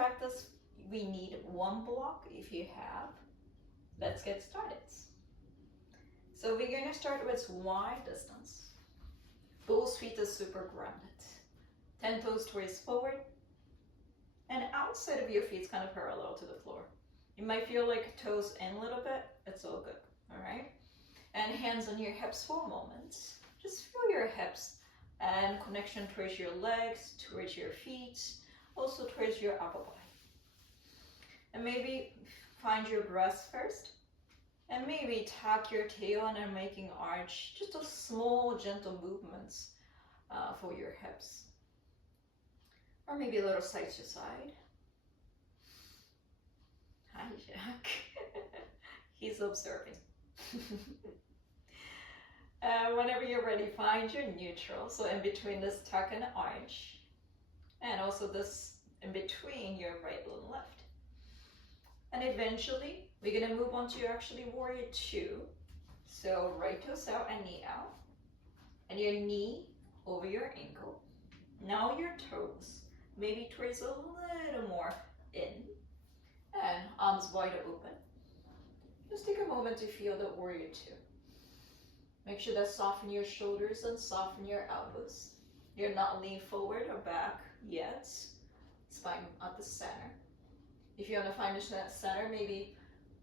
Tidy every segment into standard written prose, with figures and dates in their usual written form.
practice, we need one block if you have. Let's get started. So we're going to start with wide distance. Both feet are super grounded. 10 toes towards forward. And outside of your feet is kind of parallel to the floor. You might feel like toes in a little bit. It's all good. All right. And hands on your hips for a moment. Just feel your hips and connection towards your legs, towards your feet, also towards your upper body. And maybe find your breath first. And maybe tuck your tail and then making arch, just a small gentle movements for your hips. Or maybe a little side to side. Hi, Jack. He's observing. Whenever you're ready, find your neutral. So in between this tuck and arch. And also this in between your right and left. And eventually, we're going to move on to actually warrior two. So right toes out and knee out. And your knee over your ankle. Now your toes, maybe towards a little more in. And arms wide open. Just take a moment to feel the warrior two. Make sure that soften your shoulders and soften your elbows. You're not leaning forward or back yet. Spine at the center. If you want to find the center, maybe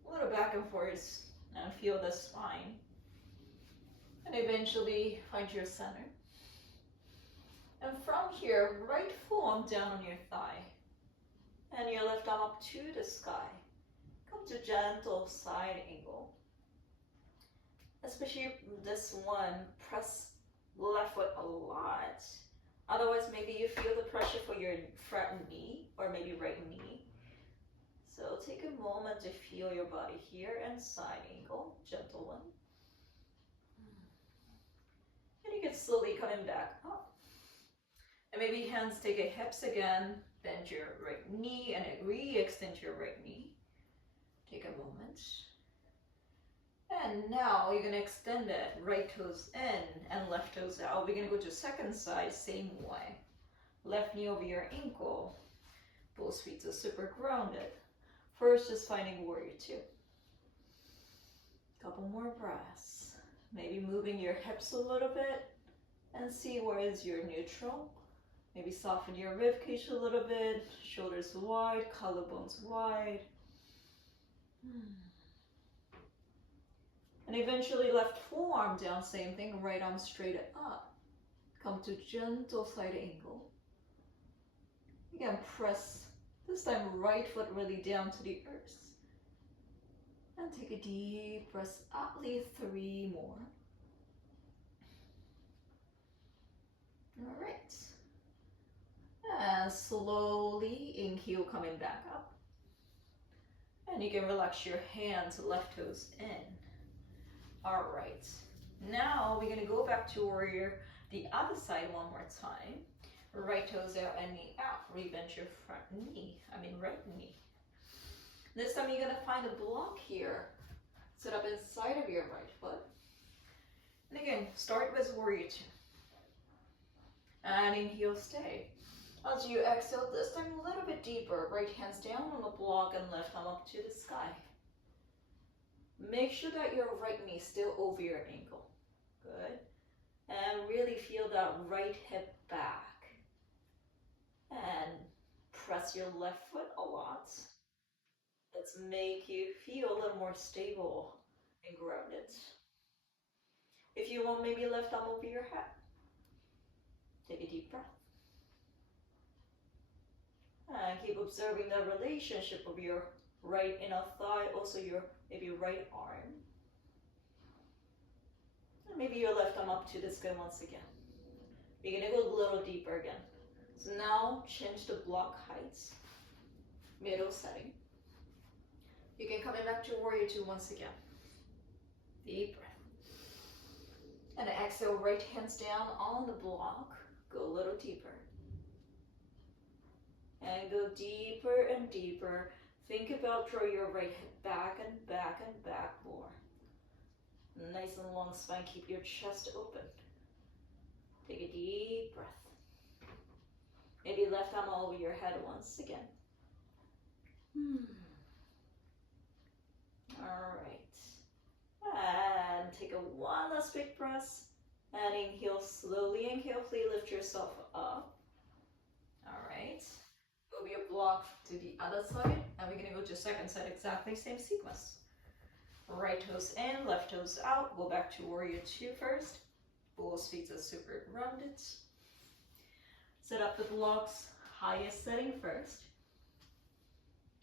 a little back and forth and feel the spine. And eventually find your center. And from here, right forearm down on your thigh. And your left arm up to the sky. Come to gentle side angle. Especially this one, press left foot a lot. Otherwise, maybe you feel the pressure for your front knee or maybe right knee. So take a moment to feel your body here and side angle, gentle one. And you can slowly coming back up. And maybe hands take a hips again, bend your right knee and re-extend your right knee. Take a moment. And now you're gonna extend it, right toes in and left toes out. We're gonna go to second side, same way. Left knee over your ankle. Both feet are super grounded. First, just finding warrior two. Couple more breaths. Maybe moving your hips a little bit and see where is your neutral. Maybe soften your rib cage a little bit. Shoulders wide, collarbones wide. And eventually left forearm down, same thing, right arm straight up. Come to gentle side angle. Again, press, this time right foot really down to the earth. And take a deep breath, at least 3 more. All right. And slowly inhale, coming back up. And you can relax your hands, left toes in. All right. Now we're gonna go back to warrior the other side one more time. Right toes out and knee out. Rebend your right knee. This time you're gonna find a block here. Sit up inside of your right foot. And again, start with warrior two. And inhale, stay. As you exhale, this time a little bit deeper. Right hands down on the block and left arm up to the sky. Make sure that your right knee is still over your ankle. Good. And really feel that right hip back. And press your left foot a lot. Let's make you feel a little more stable and grounded. If you want, maybe left arm over your head. Take a deep breath. And keep observing the relationship of your right inner thigh, also your maybe right arm. And maybe your left arm up to the sky once again. You're gonna go a little deeper again. So now change the block heights, middle setting. You can come back to warrior two once again. Deep breath. And exhale, right hands down on the block. Go a little deeper. And go deeper and deeper. Think about draw your right hip back and back and back more. Nice and long spine, keep your chest open. Take a deep breath. Maybe left arm over your head once again. All right. And take a one last big breath. And inhale slowly and carefully, lift yourself up. All right. Move your block to the other side. And we're gonna go to the second side, exactly same sequence. Right toes in, left toes out. Go back to warrior two first. Both feet are super rounded. Set up the blocks, highest setting first.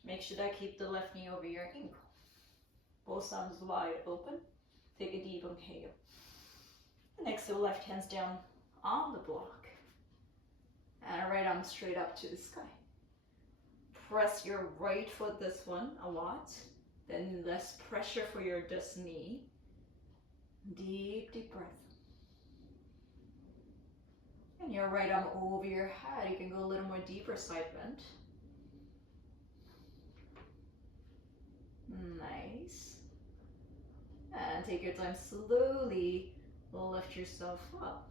Make sure that keep the left knee over your ankle. Both arms wide open. Take a deep inhale. And exhale, left hands down on the block. And right arm straight up to the sky. Press your right foot this one a lot. Then less pressure for your this knee. Deep, deep breath. And your right arm over your head. You can go a little more deeper side bend. Nice. And take your time, slowly lift yourself up.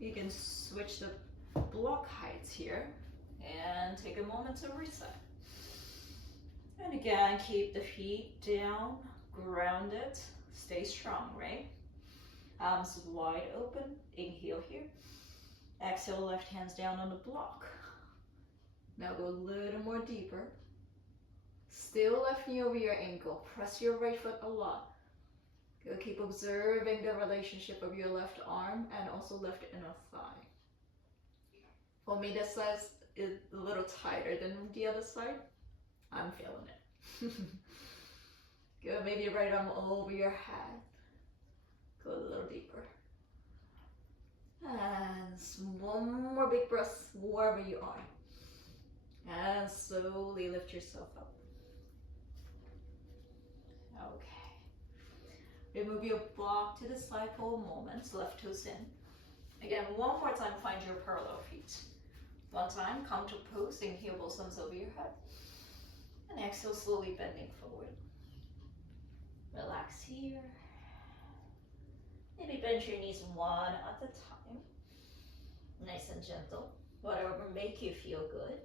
You can switch the block heights here and take a moment to reset. And again, keep the feet down, grounded, stay strong, right? Arms wide open, inhale here. Exhale, left hands down on the block. Now go a little more deeper. Still left knee over your ankle. Press your right foot a lot. Go keep observing the relationship of your left arm and also left inner thigh. For me, this side is a little tighter than the other side. I'm feeling it. Good, maybe right arm over your head. Go a little deeper. And one more big breath wherever you are. And slowly lift yourself up. Okay. Remove your block to the side for a moment. Left toes in. Again, one more time, find your parallel feet. One time, come to pose, inhale both arms over your head. And exhale, slowly bending forward. Relax here. Maybe bend your knees one at a time. Nice and gentle. Whatever make you feel good.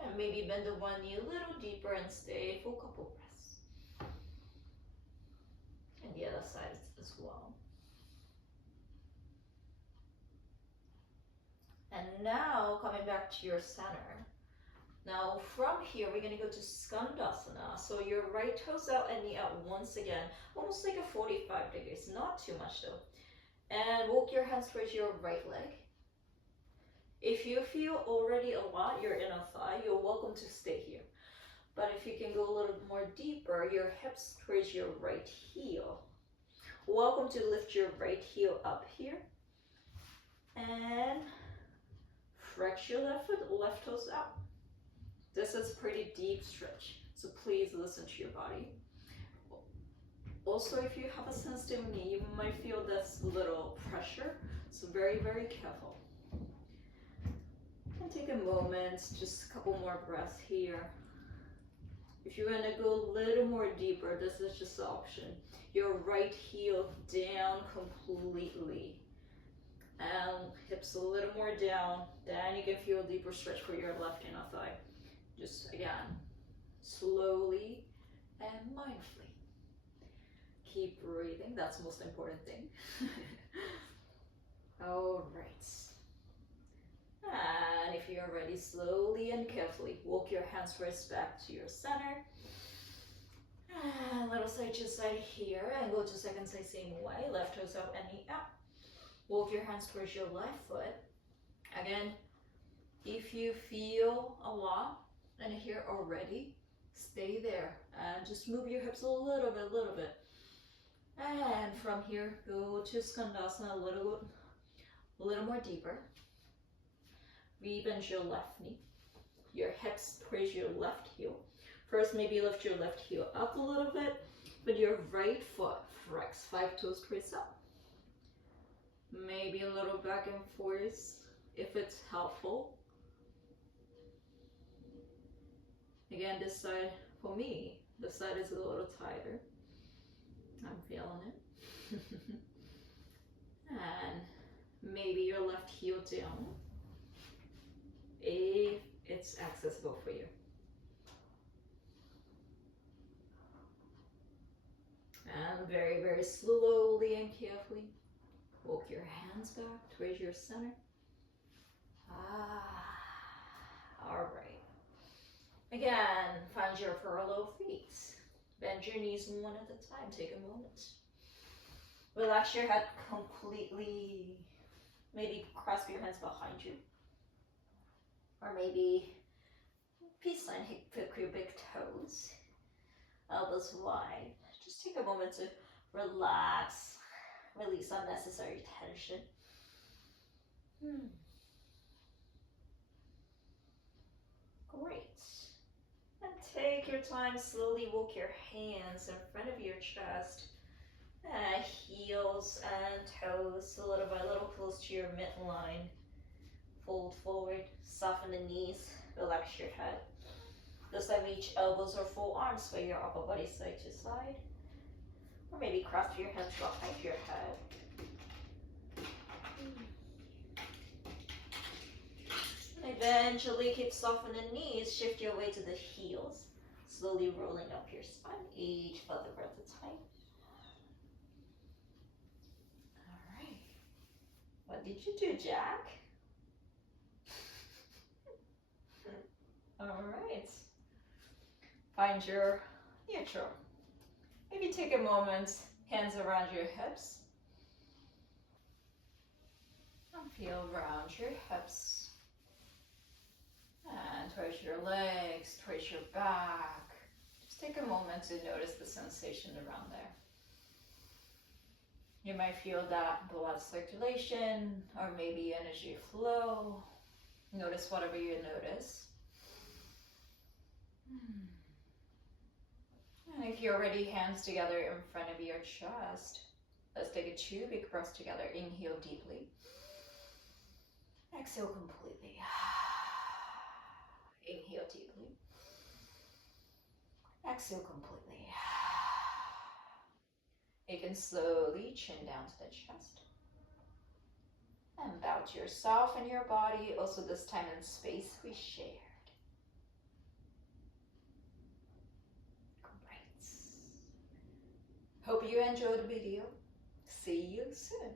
And maybe bend the one knee a little deeper and stay for a couple breaths. And the other side as well. And now coming back to your center. Now from here we're going to go to Skandasana. So your right toes out and knee out once again. Almost like a 45 degrees, not too much though. And walk your hands towards your right leg. If you feel already a lot your inner thigh, you're welcome to stay here. But if you can go a little more deeper, your hips towards your right heel. Welcome to lift your right heel up here. And flex your left foot, left toes out. This is pretty deep stretch, so please listen to your body. Also, if you have a sensitive knee, you might feel this little pressure, so very, very careful. And take a moment, just a couple more breaths here. If you want to go a little more deeper, this is just an option. Your right heel down completely. And hips a little more down. Then you can feel a deeper stretch for your left inner thigh. Just again, slowly and mindfully. Keep breathing, that's the most important thing. All right. And if you're ready, slowly and carefully walk your hands first back to your center. And little side to side here, and go to second side same way. Left toes out and knee out. Walk your hands towards your left foot. Again, if you feel a lot and here already, stay there and just move your hips a little bit. And from here, go to Skandasana a little more deeper. Rebend your left knee, your hips towards your left heel. First, maybe lift your left heel up a little bit, but your right foot flex, 5 toes towards up. Maybe a little back and forth if it's helpful. Again, this side, for me, this side is a little tighter. I'm feeling it. And maybe your left heel down. if it's accessible for you. And very, very slowly and carefully walk your hands back towards your center. All right. Again, find your parallel feet. Bend your knees one at a time. Take a moment. Relax your head completely. Maybe clasp your hands behind you. Or maybe peace sign, hook your big toes. Elbows wide. Just take a moment to relax. Release unnecessary tension. Great. And take your time, slowly walk your hands in front of your chest. Heels and toes little by little close to your midline. Fold forward, soften the knees, relax your head. This time reach elbows or forearms, sway your upper body side to side. Or maybe cross your hands behind your head. And eventually keep softening the knees, shift your way to the heels. Slowly rolling up your spine, each further breath at a time. Alright. What did you do, Jack? Alright. Find your neutral. Maybe take a moment, hands around your hips. And feel around your hips. And towards your legs, towards your back. Just take a moment to notice the sensation around there. You might feel that blood circulation or maybe energy flow. Notice whatever you notice. And if you're ready, hands together in front of your chest. Let's take a 2 big breaths together. Inhale deeply. Exhale completely. Inhale deeply. Exhale completely. You can slowly chin down to the chest. And bow to yourself and your body. Also this time and space we shared. Great. Hope you enjoyed the video. See you soon.